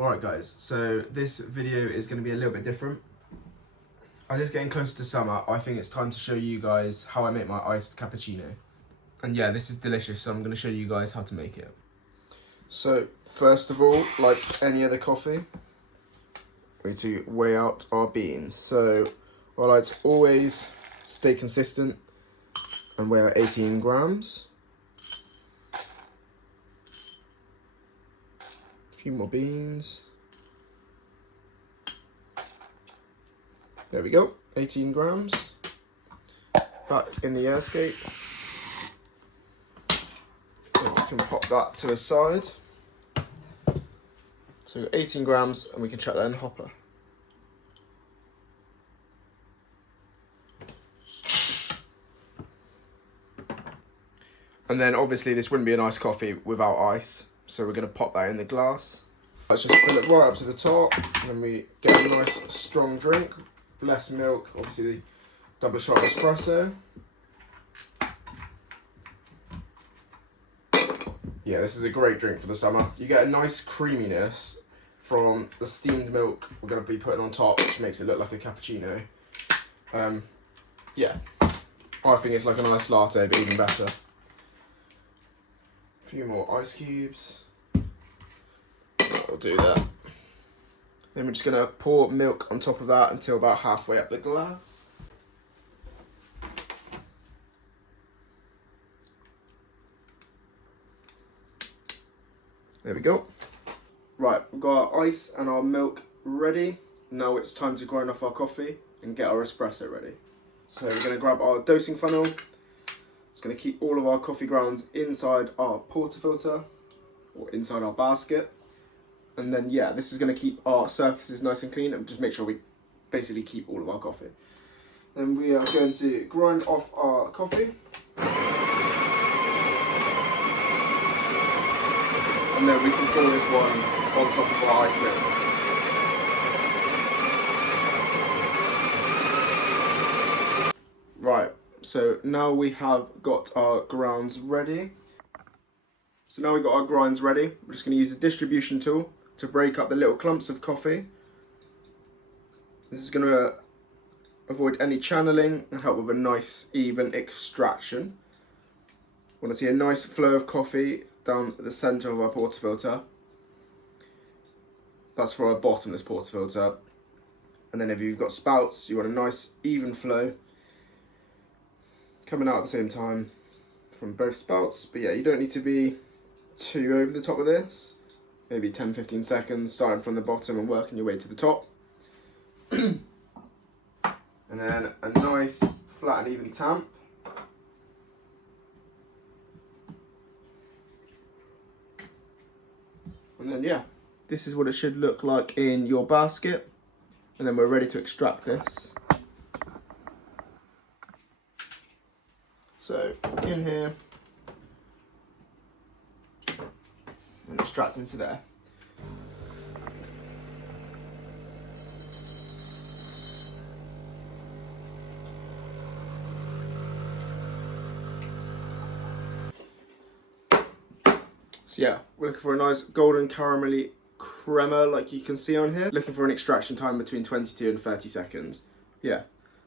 Alright guys, so this video is going to be a little bit different. As it's getting closer to summer, I think it's time to show you guys how I make my iced cappuccino. And yeah, this is delicious, so I'm going to show you guys how to make it. So, first of all, like any other coffee, we need to weigh out our beans. So, I like to always stay consistent and weigh out 18 grams. A few more beans. There we go, 18 grams. Back in the airscape. Then we can pop that to the side. So 18 grams, and we can chuck that in the hopper. And then obviously this wouldn't be an iced coffee without ice, so we're going to pop that in the glass. Let's just fill it right up to the top, and then we get a nice strong drink. Less milk, obviously the double shot espresso. Yeah, this is a great drink for the summer. You get a nice creaminess from the steamed milk we're going to be putting on top, which makes it look like a cappuccino. Yeah, I think it's like a nice latte, but even better. A few more ice cubes. That'll do that. Then we're just going to pour milk on top of that until about halfway up the glass. There we go. Right, we've got our ice and our milk ready. Now it's time to grind off our coffee and get our espresso ready. So we're going to grab our dosing funnel. It's going to keep all of our coffee grounds inside our portafilter or inside our basket. And then yeah, this is going to keep our surfaces nice and clean and just make sure we basically keep all of our coffee. Then we are going to grind off our coffee. And then we can pour this one on top of our ice milk. Right, so now we have got our grounds ready. So now we've got our grinds ready. We're just going to use the distribution tool to break up the little clumps of coffee. This is going to avoid any channeling and help with a nice even extraction. Want to see a nice flow of coffee down the centre of our portafilter. That's for our bottomless portafilter. And then if you've got spouts, you want a nice even flow coming out at the same time from both spouts. But yeah, you don't need to be too over the top of this. Maybe 10-15 seconds, starting from the bottom and working your way to the top. And then a nice flat and even tamp. And then yeah, this is what it should look like in your basket. And then we're ready to extract this. So in here, and extract into there. So yeah, we're looking for a nice golden caramelly crema like you can see on here. Looking for an extraction time between 22 and 30 seconds. Yeah,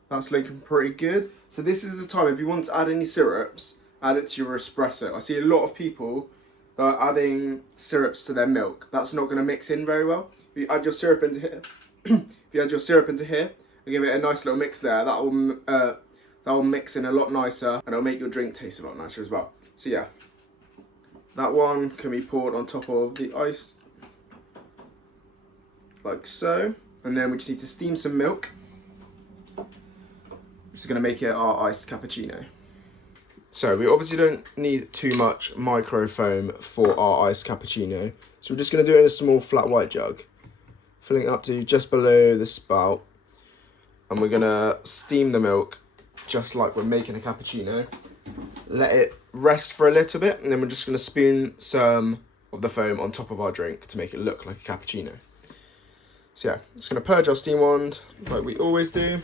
that's looking pretty good. So this is the time, if you want to add any syrups, add it to your espresso. I see a lot of people that are adding syrups to their milk. That's not going to mix in very well. If you add your syrup into here, and give it a nice little mix there, that will mix in a lot nicer, and it'll make your drink taste a lot nicer as well. So yeah, that one can be poured on top of the ice, like so. And then we just need to steam some milk, which is going to make it our iced cappuccino. So we obviously don't need too much micro foam for our iced cappuccino. So we're just going to do it in a small flat white jug, filling it up to just below the spout. And we're going to steam the milk just like we're making a cappuccino. Let it rest for a little bit, and then we're just going to spoon some of the foam on top of our drink to make it look like a cappuccino. So yeah, just going to purge our steam wand like we always do.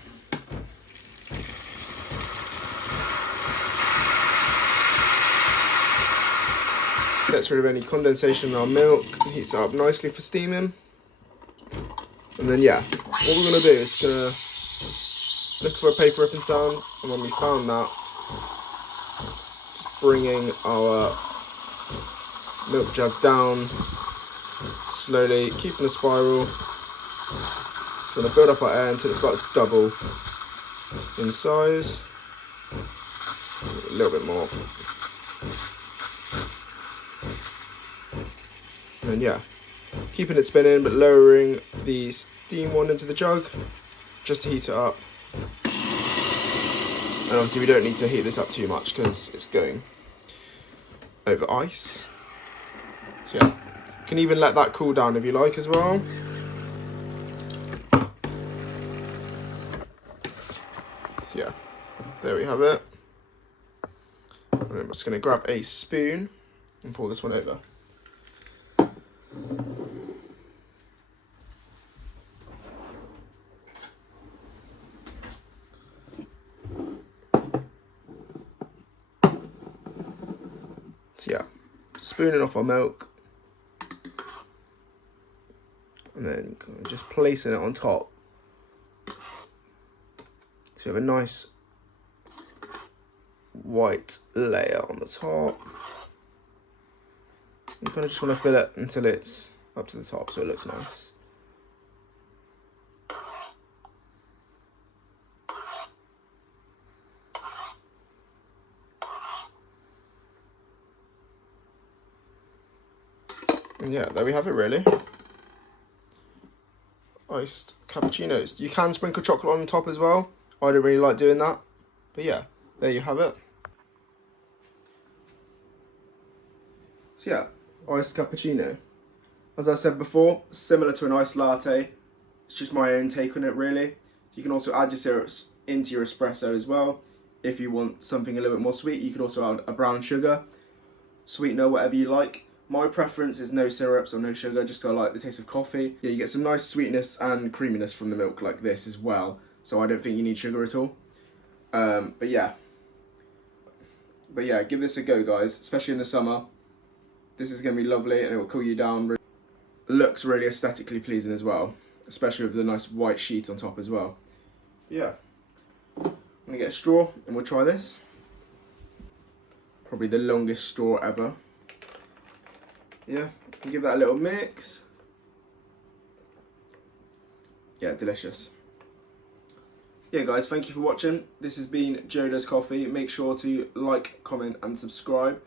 Gets rid of any condensation in our milk, heats it up nicely for steaming. And then yeah, what we're going to do is look for a paper ripping sound, and when we found that, just bringing our milk jug down slowly, keeping the spiral. Just going to build up our air until it's about double in size. A little bit more. And then yeah, keeping it spinning but lowering the steam one into the jug just to heat it up. And obviously we don't need to heat this up too much because it's going over ice. So yeah, you can even let that cool down if you like as well. So yeah, there we have it. And I'm just going to grab a spoon and pour this one over. So yeah, spooning off our milk, and then just placing it on top. So you have a nice white layer on the top. You kind of just want to fill it until it's up to the top so it looks nice. And yeah, there we have it really. Iced cappuccinos. You can sprinkle chocolate on the top as well. I don't really like doing that. But yeah, there you have it. So yeah, iced cappuccino. As I said before, similar to an iced latte. It's just my own take on it really. You can also add your syrups into your espresso as well. If you want something a little bit more sweet, you could also add a brown sugar, sweetener, whatever you like. My preference is no syrups or no sugar, just because I like the taste of coffee. Yeah, you get some nice sweetness and creaminess from the milk like this as well. So I don't think you need sugar at all. But yeah, give this a go guys, especially in the summer. This is going to be lovely and it will cool you down. Looks really aesthetically pleasing as well, especially with the nice white sheet on top as well. Yeah, I'm going to get a straw and we'll try this. Probably the longest straw ever. Yeah, give that a little mix. Yeah, delicious. Yeah guys, thank you for watching. This has been Joe Does Coffee. Make sure to like, comment and subscribe.